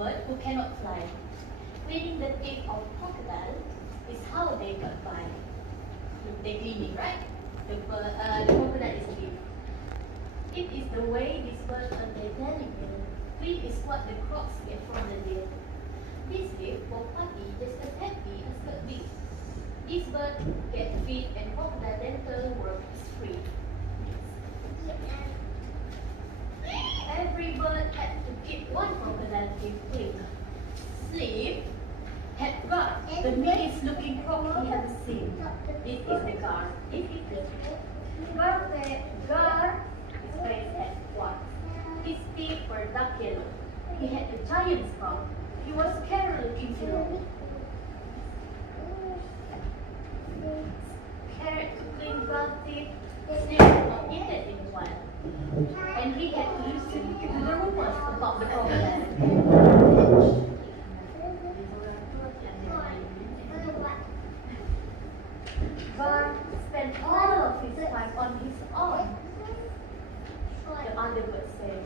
bird who cannot fly. Cleaning the teeth of crocodile is how they got by. Look, they cleaning, right? The crocodile is clean. It is the way these birds earn their daily meal. Clean is what the crocs get from the deal. This gift for puppy just as happy as the bee. This bird get feed and crocodile dental work is free. Every bird had to keep one crocodile teeth clean. Sleep, head guard. The meanest looking croc he has seen. This is the guard. This is the guard. His face had spots. His teeth were dark yellow. He had a giant skull. He was scary looking fellow. Scared to clean guard teeth, Sleep had not eaten in a while. And he had to listen to the rumors about the crocodile. Gar spent all of his time on his own. The other birds said.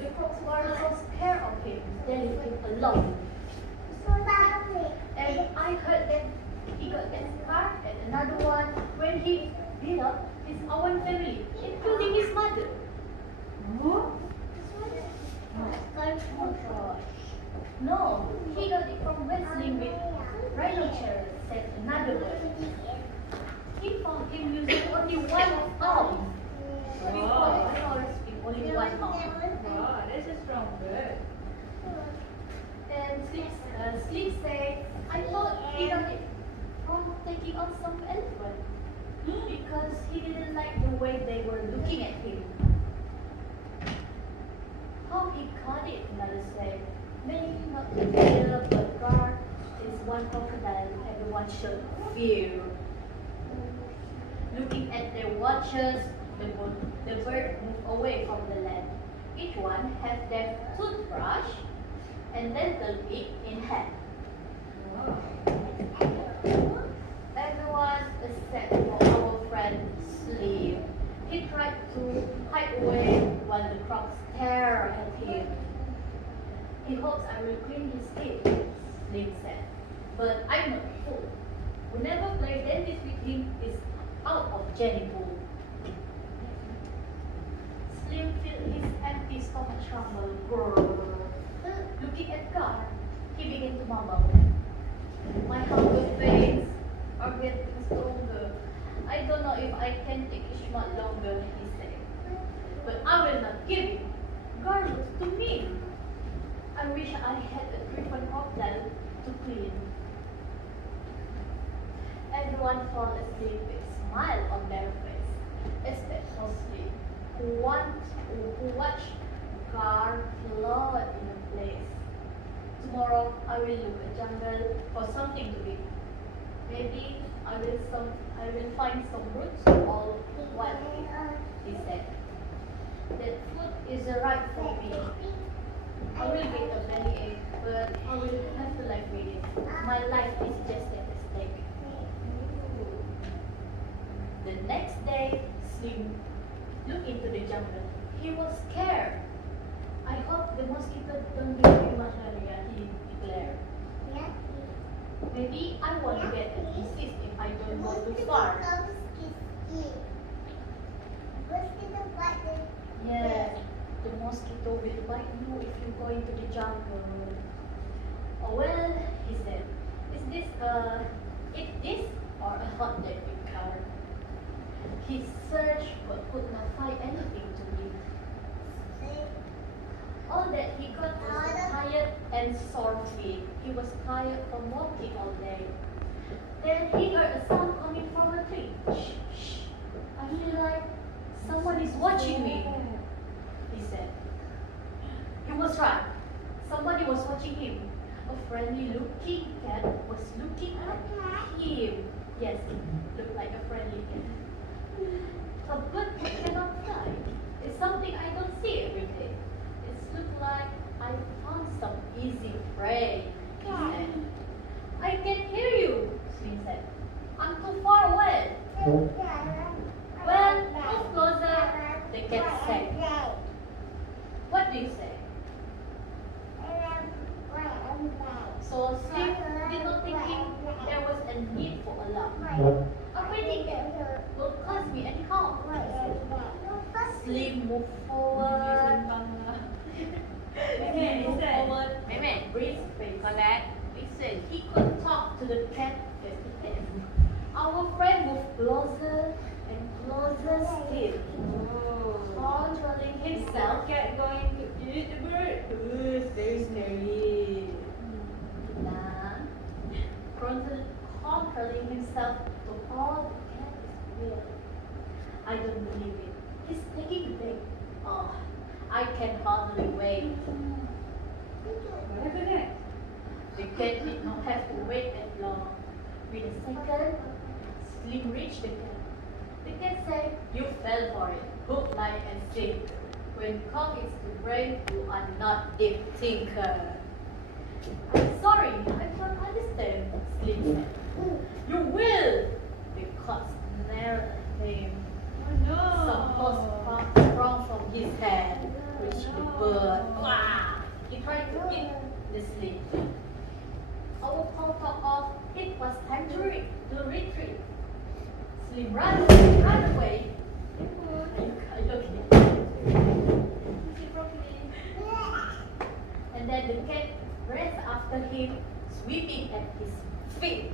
The crocs were so scared of him, they left him alone. And I heard that he got that scar and another one when he beat up his own family, including his mother. No, he got it from wrestling with rhinoceros, said another bird. He found him using only one arm. Before rhinoceros with only one arm. Wow, that's a strong bird. And Sleep said, I thought he got it from taking on some elephant because he didn't like the way they were looking at him. How he caught it, another said. Maybe not the tail, but guard is one crocodile and one should fear. Looking at their watches, the bird moved away from the land. Each one had their toothbrush and dental beak in hand. Everyone except for our friend Sleep. He tried to hide away while the crocs stared at him. He hopes I will clean his teeth, Sleep said. But I'm not a fool. Whenever play dentist with him is out of Jenny pool. Slim felt his empty stomach tremble. Looking at God, he began to mumble. My hunger pains are getting stronger. I don't know if I can take it much longer, he said. But I will not give it. God looks to me. I wish I had a griffin crocodile to clean. Everyone fell asleep with a smile on their face, especially who watched God float in a place. Tomorrow I will look at jungle for something to eat. Maybe I will find some roots or wild meat, he said. That food is right for me. I will get a belly ache, but I will have to live with it. My life is just at stake. The next day, Slim looked into the jungle. He was scared. I hope the mosquitoes don't give me malaria, he declared. Maybe I won't get a disease if I don't go too far. Yes, the mosquito will bite you if you go into the jungle. Oh well, he said, is this or a hot date with car? He searched but could not find anything to eat. All that he got was tired and sore feet. He was tired from walking all day. Then he heard a sound coming from a tree. Shh, shh. I feel like someone is watching me, he said. He was right. Somebody was watching him. A friendly looking cat was looking at him. Yes, it looked like a friendly cat. A bird cannot fly. It's something I don't see every day. It looks like I found some easy prey, he said. I can hear you, Slim said. I'm too far away. Well, move closer, the cat said. What do you say? Slim did not think there was a need for alarm. Already will cause me any harm. Slim moved forward. Slim moved forward. Breathe space. Listen, he could talk to the cat face to face. Our friend moved closer and closer still, controlling himself. Cat going to eat the bird. It's very scary. Nah. Controlling himself to all the cat is real. I don't believe it. He's taking the bait. Oh, I can hardly wait. What happened next? The cat did not have to wait that long. With a second, Slim reached the cat. The cat said, "You fell for it. Hook, line, and sinker. When cock is the brain, you are not deep thinker." "I'm sorry, I don't understand," Slim said. "You will!" The cat snared at him. Oh no. Some horse sprung from his hand, reached the bird. Wah! He tried to eat the Slim. Our paw talked off. It was time to retreat. Slim ran away. Are you okay? And then the cat raced after him, sweeping at his feet.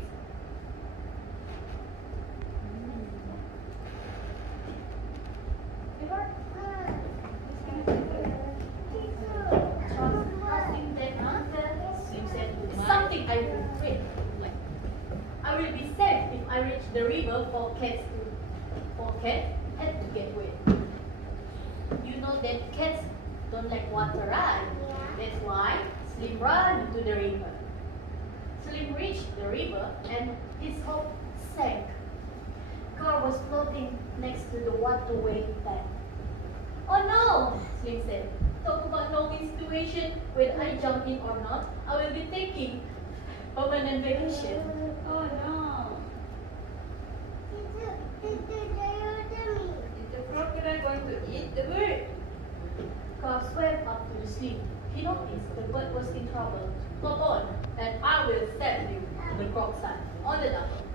Trusting that answer, Slim said, "Something I will regret. I will be safe if I reach the river for cats and to get wet. You know that cats don't like water, right? That's why Slim ran into the river." Slim reached the river and his hope sank. Car was floating next to the waterway bank. "Oh no," Slim said. "Talk about knowing situation, whether I jump in or not, I will be taking permanent vacation." Oh no. Is the crocodile going to eat the bird? Car swam up to the sea. He noticed the bird was in trouble. "Hop on, and I will send you to the crocodile on the double."